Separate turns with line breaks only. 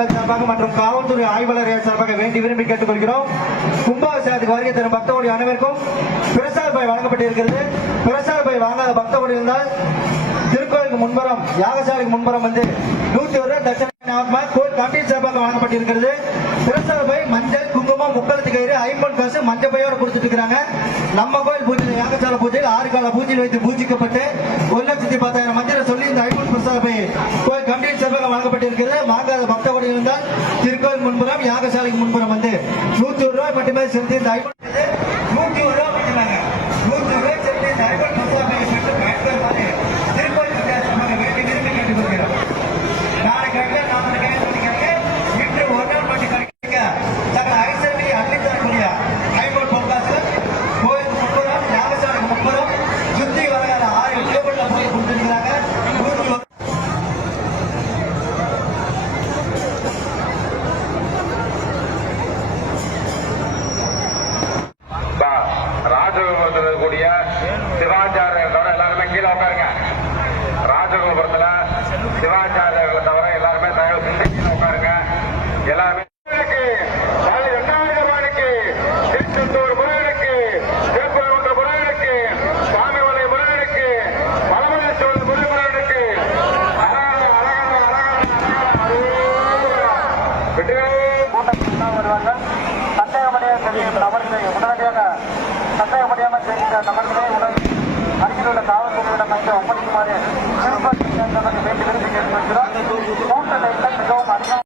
அமைப்புகள் சார்பாக மற்றும் காவல்துறை ஆய்வாளர் சார்பாக வேண்டி விரும்பி கேட்டுக்கொள்கிறோம். கும்பாபிஷேகத்துக்கு வருகை தரும் பக்தகோடி அனைவருக்கும் பிரசாத பை வழங்கப்பட்டிருக்கிறது. பிரசாத பை வாங்காத பக்தகோடி இருந்தால் திருக்கோயிலுக்கு முன்புறம் யாகசாலைக்கு முன்புறம் வந்து நூத்தி ஒரு ரூபாய் தட்சணை கோயில் கமிட்டி சார்பாக வழங்கப்பட்டிருக்கிறது. பிரசாத பை மஞ்சள் குங்குமம் முக்கலத்து கயிறு ஐம்பன் காசு மஞ்சள் பையோட கொடுத்துட்டு இருக்காங்க நம்ம கோயில் பூஜை யாகசாலை பூஜையில் ஆறு கால பூஜையில் வைத்து பூஜிக்கப்பட்டு ஒரு லட்சத்தி பத்தாயிரம் மஞ்சள் சொல்லி இந்த ஐம்பது பிரசாத பை கோயில் கமிட்டி சார்பாக வழங்கப்பட்டிருக்கிறது. திருக்கோயில் யாகசாலைக்கு முன்புறம்
ராஜகோபுரத்தில் இருக்கக்கூடிய சிவாச்சாரியர்கள் தவிர எல்லாருமே கீழே உட்காருங்க ராஜகோபுரத்துல சிவாச்சாரியர்களை தவிர எல்லாருமே தயவு செஞ்சு கீழே உட்காருங்க எல்லாருமே திருச்செந்தூர்
வருவாங்க சந்தேகமடைய நபர்களை உடனடியாக சந்தேகமடையாமல் தெரிவித்த நபர்களை உடன் அருகில் உள்ள காவல்துறையிடம் வைத்து ஒப்படைக்குமாறு திருப்பதி வேண்டி விரும்பி கேட்டுக்கொள்கிறோம் கூட்ட டைம்ல மிகவும் அதிகம்